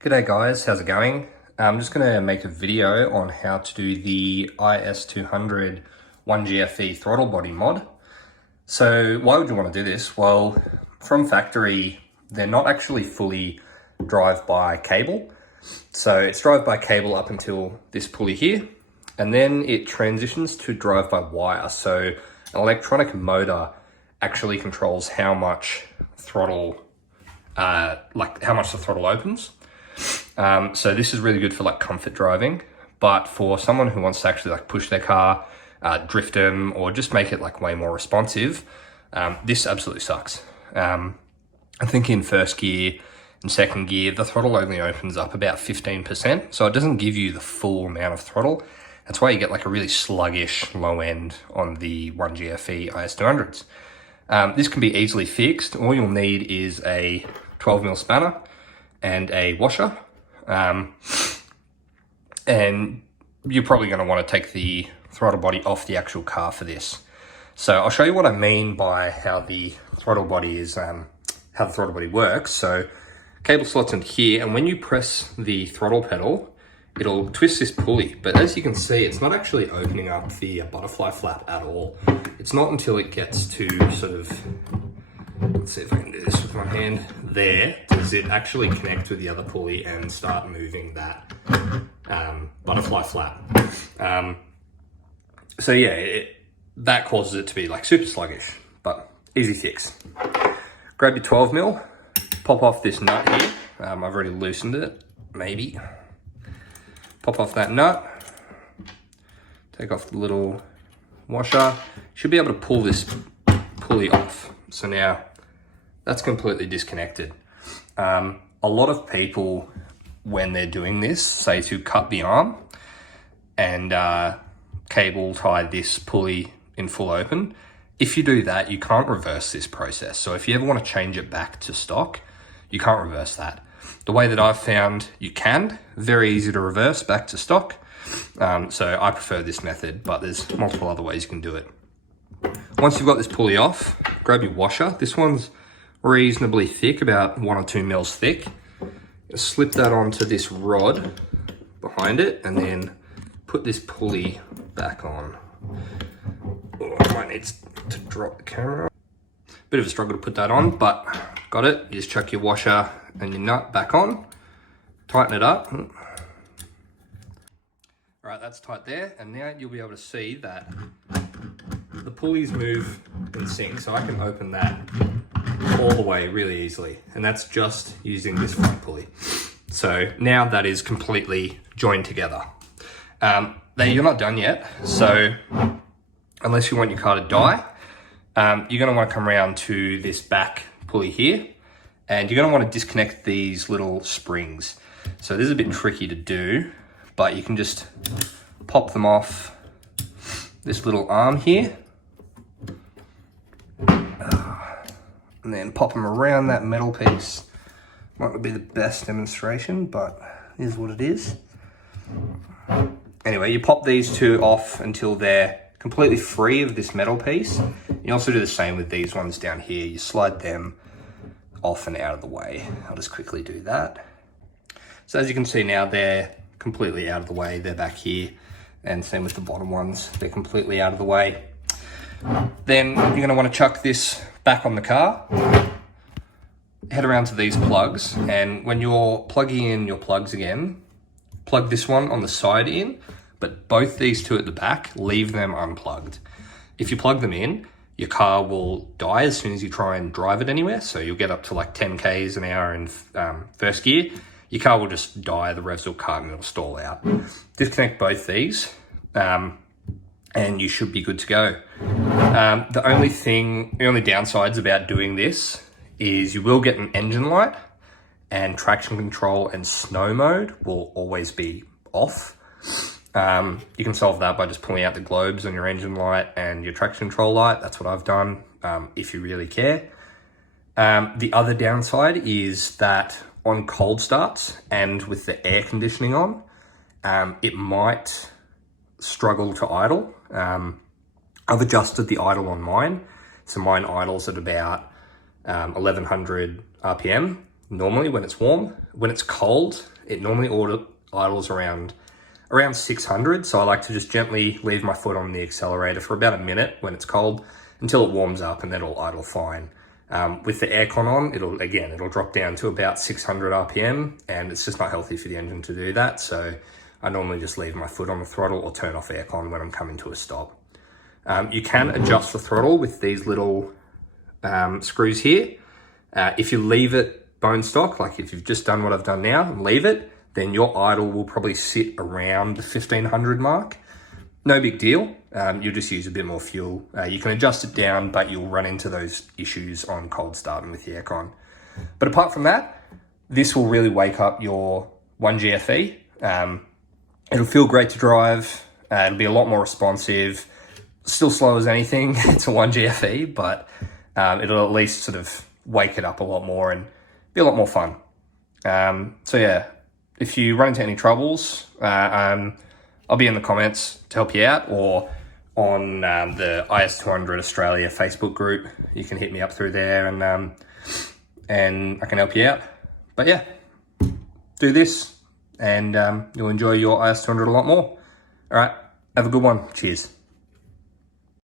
G'day guys, how's it going? I'm just going to make a video on how to do the IS200 1GFE throttle body mod. So why would you want to do this? Well, from factory, they're not actually fully drive-by cable. So it's drive-by cable up until this pulley here, and then it transitions to drive-by wire. So an electronic motor actually controls how much throttle, how much the throttle opens. So this is really good for like comfort driving, but for someone who wants to actually like push their car, drift them, or just make it like way more responsive, this absolutely sucks. I think in first gear and second gear, the throttle only opens up about 15%, so it doesn't give you the full amount of throttle. That's why you get like a really sluggish low end on the 1GFE IS200s. This can be easily fixed. All you'll need is a 12mm spanner and a washer. And you're probably going to want to take the throttle body off the actual car for this. So I'll show you what I mean by how the throttle body is, how the throttle body works. So cable slots in here, and when you press the throttle pedal, it'll twist this pulley. But as you can see, it's not actually opening up the butterfly flap at all. It's not until it gets to sort of, let's see if I can do this with my hand. There, does it actually connect with the other pulley and start moving that butterfly flap. So yeah, that causes it to be like super sluggish, but easy fix. Grab your 12mm, pop off this nut here. I've already loosened it, maybe. Pop off that nut, take off the little washer. Should be able to pull this pulley off. So now, that's completely disconnected. A lot of people, when they're doing this, say to cut the arm and cable tie this pulley in full open. If you do that, you can't reverse this process. So if you ever want to change it back to stock, you can't reverse that. The way that I've found you can, very easy to reverse back to stock. So I prefer this method, but there's multiple other ways you can do it. Once you've got this pulley off, grab your washer. This one's reasonably thick, about 1 or 2 mils thick. Slip that onto this rod behind it, and then put this pulley back on. Oh, I might need to drop the camera. Bit of a struggle to put that on, but got it. You just chuck your washer and your nut back on, tighten it up. All right, that's tight there, and now you'll be able to see that the pulleys move in sync, so I can open that all the way really easily, and that's just using this front pulley. So now that is completely joined together. Now you're not done yet, so unless you want your car to die, you're going to want to come around to this back pulley here, and you're going to want to disconnect these little springs. So this is a bit tricky to do, but you can just pop them off this little arm here, and then pop them around that metal piece. Might not be the best demonstration, but it is what it is. Anyway, you pop these two off until they're completely free of this metal piece. You also do the same with these ones down here. You slide them off and out of the way. I'll just quickly do that. So as you can see now, they're completely out of the way. They're back here, and same with the bottom ones. They're completely out of the way. Then you're going to want to chuck this back on the car, head around to these plugs, and when you're plugging in your plugs again, plug this one on the side in, but both these two at the back, leave them unplugged. If you plug them in, your car will die as soon as you try and drive it anywhere, so you'll get up to like 10 k's an hour in first gear. Your car will just die, the revs will cut and it'll stall out. Disconnect both these, and you should be good to go. The only downsides about doing this is you will get an engine light, and traction control and snow mode will always be off. You can solve that by just pulling out the globes on your engine light and your traction control light. That's what I've done, if you really care. The other downside is that on cold starts and with the air conditioning on, it might struggle to idle. I've adjusted the idle on mine. So mine idles at about 1100 RPM. normally when it's warm. When it's cold, it normally idles around 600. So I like to just gently leave my foot on the accelerator for about a minute when it's cold until it warms up, and then it'll idle fine. With the aircon on, it'll drop down to about 600 RPM, and it's just not healthy for the engine to do that. So I normally just leave my foot on the throttle or turn off aircon when I'm coming to a stop. You can adjust the throttle with these little screws here. If you leave it bone stock, like if you've just done what I've done now and leave it, then your idle will probably sit around the 1500 mark. No big deal. You'll just use a bit more fuel. You can adjust it down, but you'll run into those issues on cold starting with the aircon. But apart from that, this will really wake up your 1GFE. It'll feel great to drive. It'll be a lot more responsive. Still slow as anything. It's a 1GFE, but it'll at least sort of wake it up a lot more and be a lot more fun. So yeah, if you run into any troubles, I'll be in the comments to help you out, or on the IS200 Australia Facebook group. You can hit me up through there, and I can help you out. But yeah, do this, and you'll enjoy your IS200 a lot more. All right, have a good one. Cheers.